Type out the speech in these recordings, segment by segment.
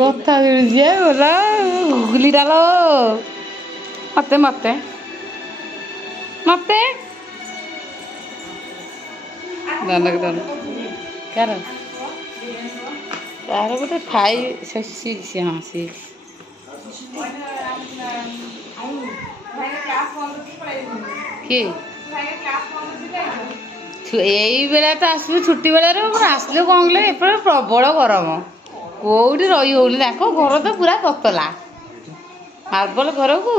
কথা যে ওরা গুগলি ডালো মতে মতে মতে দানক দান কার তার গোটে ঠাই সিক্স হ্যাঁ সিক্স কি এই বেলা তো আসবে ছুটি বেলাରେ আসলে କଣ କହିଲେ ଏପଟେ ପ୍ରବଳ ଗରମ କୋଉଠି ରହି ହଉନି ତାଙ୍କ ଘର ତ ପୁରା ତତଲା ମାର୍ବଲ ଘରକୁ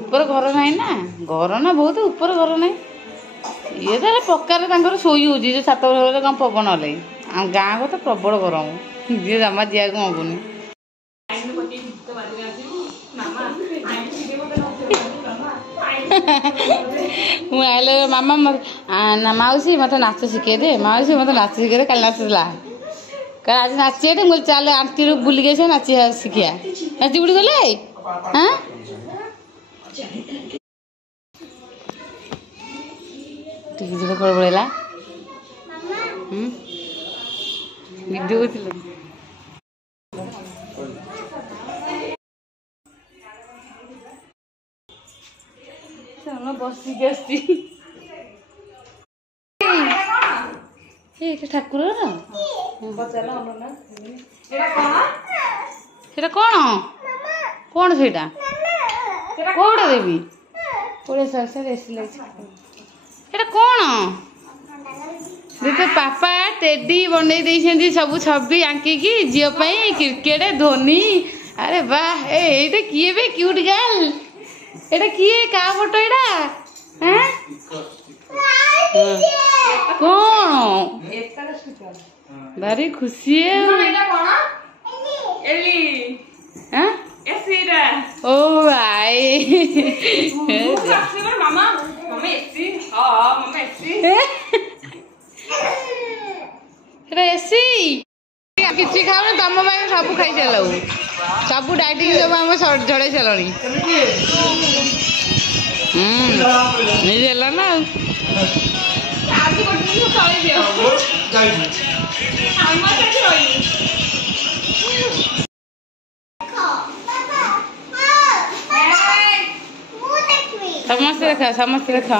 ଉପର ଘର ନାହିଁ ନା ଘର ନା ବହୁତ ଉପର ଘର ନାହିଁ ଇଏ ତ ପକ୍କାରେ ତାଙ୍କର ଶୋଇ ହଉଛି ଯେ ଛାତ ଘରରେ କଣ ପବନ ହେଲେ ଆମ ଗାଁ ଘର ତ ପ୍ରବଳ ଗରମ ଯିଏ ଜମା ଯିବାକୁ ମଙ୍ଗୁନି ମୁଁ ଆଇଲେ ମାମା ମାଉସୀ ମତେ ନାଚ ଶିଖେଇ ଦେ ମାଉସୀ ମତେ ନାଚ ଶିଖେଇ ଦେ କାଲି ନାଚୁଥିଲା କାଲି ଆଜି ନାଚି ଏଠି ମୁଁ ଚାଲେ ଆଣ୍ଟିରୁ ବୁଲିକି ଆସିବା ନାଚି ଶିଖିବା ନାଚି ବୁଡ଼ି ଗଲେ ହଁ ଟିକେ ଯିବ କୁଆଡ଼େ ପଳେଇଲା ଭିଡ଼ିଓ ଥିଲା ବସିକି ଆସିଛି ଏଇଟା ଠାକୁରର ସେଇଟା କଣ କଣ ସେଇଟା କୋଉଟା ଦେବି ସେଇଟା କଣ ଦେଖ ପାପା ଟେଡି ବନେଇ ଦେଇଛନ୍ତି ସବୁ ଛବି ଆଙ୍କିକି ଝିଅ ପାଇଁ କ୍ରିକେଟ ଧୋନି ଆରେ ବାହ ଏଇଟା କିଏ ବେ କ୍ୟୁଟ ଗାର୍ଲ এটা কি কা ফটো এটা হ্যাঁ কোন ভারি খুশি এটা কোন এলি হ্যাঁ এসিরা ও ভাই মামা মামা এসি হ্যাঁ মামা এসি এটা এসি କିଛି ଖାଉନି ତମ ପାଇଁ ସବୁ ଖାଇସାରିଲୁ ସବୁ ଡାଇଟିଂ ସବୁ ଆମେ ଝଡ଼େଇ ସାରିଲଣି ନିଜେ ହେଲା ନା ସମସ୍ତେ ଦେଖ ସମସ୍ତେ ଦେଖ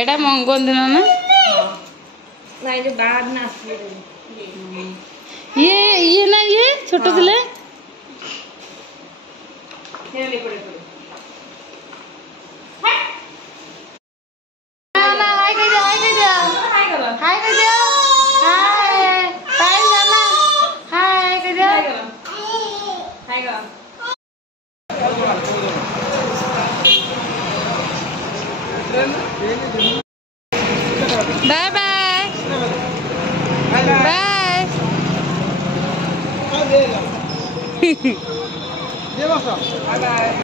এটা মঙ্গল দিন না ইয়ে না ইয়ে ছোট ଥିଲେ Bye bye. Bye. Bye bye.